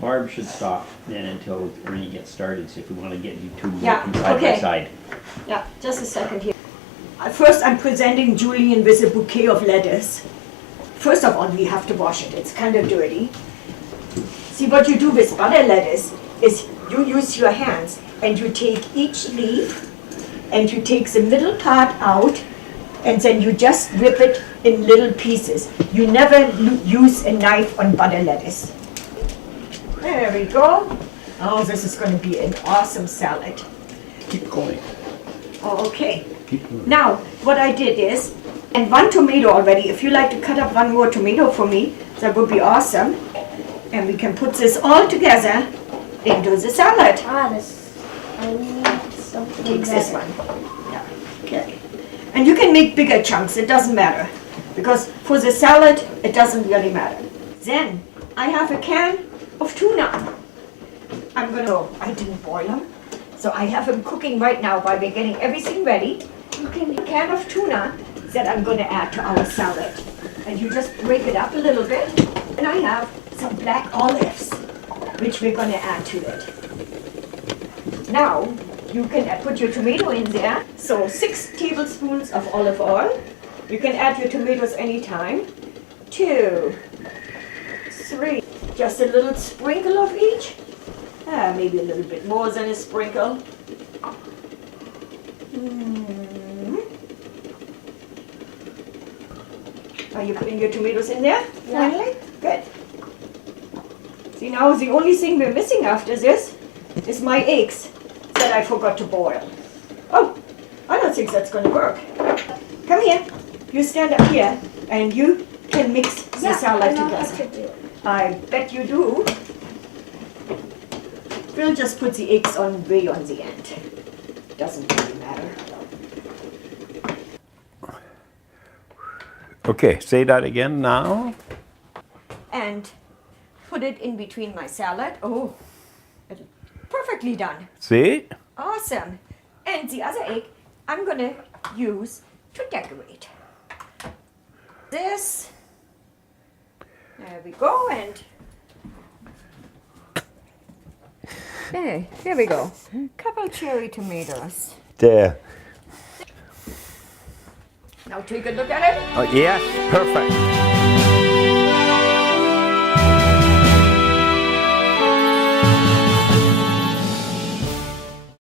Barb should stop then until Ernie gets started, so if we want to get you two Yeah, working side okay. by side. Yeah, just a second here. First, I'm presenting Julian with a bouquet of lettuce. First of all, we have to wash it. It's kind of dirty. See, what you do with butter lettuce is you use your hands and you take each leaf and you take the middle part out and then you just rip it in little pieces. You never use a knife on butter lettuce. There we go. Oh, this is going to be an awesome salad. Keep going. Oh, okay. Keep going. Now, what I did is, and one tomato already, if you like to cut up one more tomato for me, that would be awesome. And we can put this all together into the salad. I need something Take this better. one. Yeah, okay. And you can make bigger chunks, it doesn't matter. Because for the salad, it doesn't really matter. Then, I have a can of tuna. I didn't boil them. So I have them cooking right now while we're getting everything ready. You can a can of tuna that I'm going to add to our salad. And you just break it up a little bit. And I have some black olives, which we're going to add to it. Now, you can put your tomato in there. So 6 tablespoons of olive oil. You can add your tomatoes anytime. 2, 3, just a little sprinkle of each. Maybe a little bit more than a sprinkle. Are you putting your tomatoes in there? Yeah. Finally? Good. See, now the only thing we're missing after this is my eggs that I forgot to boil. Oh, I don't think that's going to work. Come here. You stand up here and you can mix the salad I know together. how to do it. I bet you do. We'll just put the eggs on way on the end. Doesn't really matter. Okay, say that again now. And put it in between my salad. Oh, it's perfectly done. See? Awesome. And the other egg I'm gonna use to decorate. This. There we go. And there we go. Couple cherry tomatoes. There. Now take a look at it. Oh, yes, perfect.